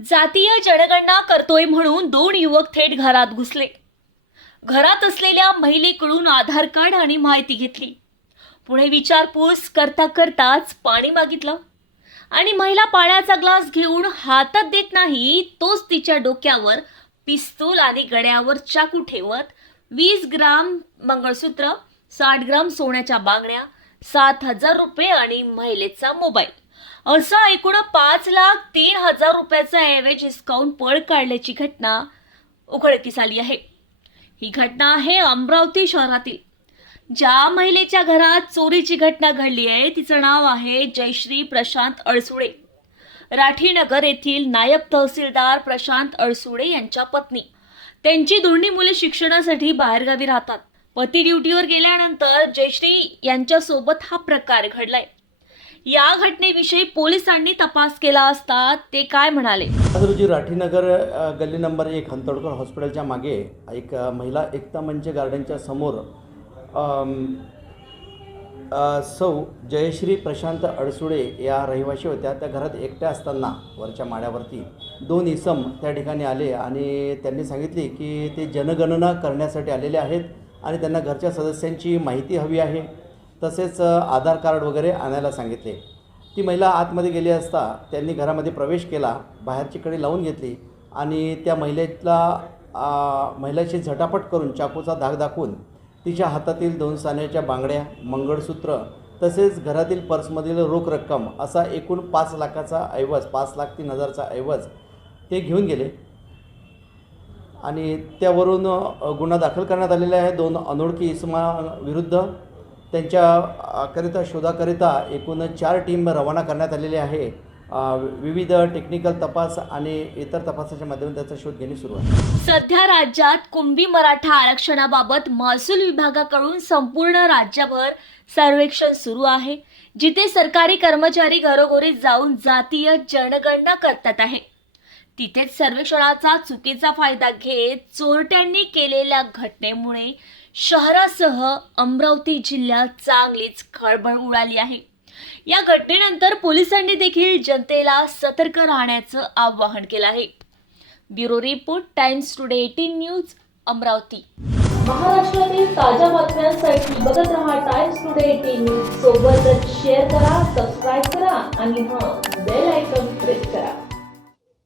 जातीय जनगणना करतोय म्हणून दोन युवक थेट घरात घुसले. घरात असलेल्या महिलेकडून आधार कार्ड आणि माहिती घेतली. पुढे विचारपूस करता करताच पाणी मागितलं आणि महिला पाण्याचा ग्लास घेऊन हातात देत नाही तोच तिच्या डोक्यावर पिस्तूल आणि गळ्यावर चाकू ठेवत 20 ग्राम मंगळसूत्र, 60 ग्राम सोन्याच्या बांगड्या, 7,000 रुपये आणि महिलेचा मोबाईल असा एकूण 5,03,000 रुपयाचा ऐवज हिसकावून पळ काढल्याची घटना उघडकीस आली आहे. ही घटना आहे अमरावती शहरातील. ज्या महिलेच्या घरात चोरीची घटना घडली आहे तिचं नाव आहे जयश्री प्रशांत अळसुळे. राठीनगर येथील नायब तहसीलदार प्रशांत अळसुळे यांच्या पत्नी. त्यांची दोन्ही मुले शिक्षणासाठी बाहेरगावी राहतात. पती ड्युटीवर गेल्यानंतर जयश्री यांच्यासोबत हा प्रकार घडलाय. या घटनेविषयी पोलिसांनी तपास केला असता ते काय म्हणाले. आज रोजी राठीनगर गल्ली नंबर 1 हंतोडकर हॉस्पिटलच्या मागे एक महिला एकता मंच गार्डनच्या समोर सौ जयश्री प्रशांत अडसुळे या रहिवाशी होत्या. त्या घरात एकट्या असताना वरच्या माळ्यावरती दोन इसम त्या ठिकाणी आले आणि त्यांनी सांगितले की ते जनगणना करण्यासाठी आलेले आहेत आणि त्यांना घरच्या सदस्यांची माहिती हवी आहे, तसेच आधार कार्ड वगैरे आणायला सांगितले. ती महिला आतमध्ये गेली असता त्यांनी घरामध्ये प्रवेश केला, बाहेरची कडी लावून घेतली आणि त्या महिलेची झटापट करून चाकूचा धाक दाखवून तिच्या हातातील 2 सोन्याच्या बांगड्या, मंगळसूत्र तसेच घरातील पर्समधील रोख रक्कम असा एकूण 5 लाखाचा ऐवज, 5,03,000चा ऐवज ते घेऊन गेले आणि त्यावरून गुन्हा दाखल करण्यात आलेला आहे. 2 अनोळखी इसमाविरुद्ध त्यांच्याकरिता शोधाकरिता एकूण 4 टीम रवाना करण्यात आलेली आहे. विविध टेक्निकल तपास आणि इतर तपासाच्या माध्यमातून त्याचा शोध घेणे सुरू आहे. सध्या राज्यात कुणबी मराठा आरक्षणाबाबत महसूल विभागाकडून संपूर्ण राज्यभर सर्वेक्षण सुरू आहे, जिथे सरकारी कर्मचारी घरोघरी जाऊन जातीय जनगणना करतात आहे. तिथेच सर्वेक्षणाचा चुकीचा फायदा घेत चोरट्यांनी केलेल्या घटनेमुळे शहरासह अमरावती जिल्ह्यात चांगलीच खळबळ उडाली आहे. या घटनेनंतर पोलिसांनी देखील जनतेला सतर्क राहण्याचं आवाहन केलं आहे. Bureau report, times today 18 news, Amravati. महाराष्ट्रातील ताज्या बातम्यांसाठी बघत रहा टाइम्स टुडे 18 न्यूज. सोबतच शेअर करा, सबस्क्राईब करा आणि बेल आयकॉन प्रेस करा.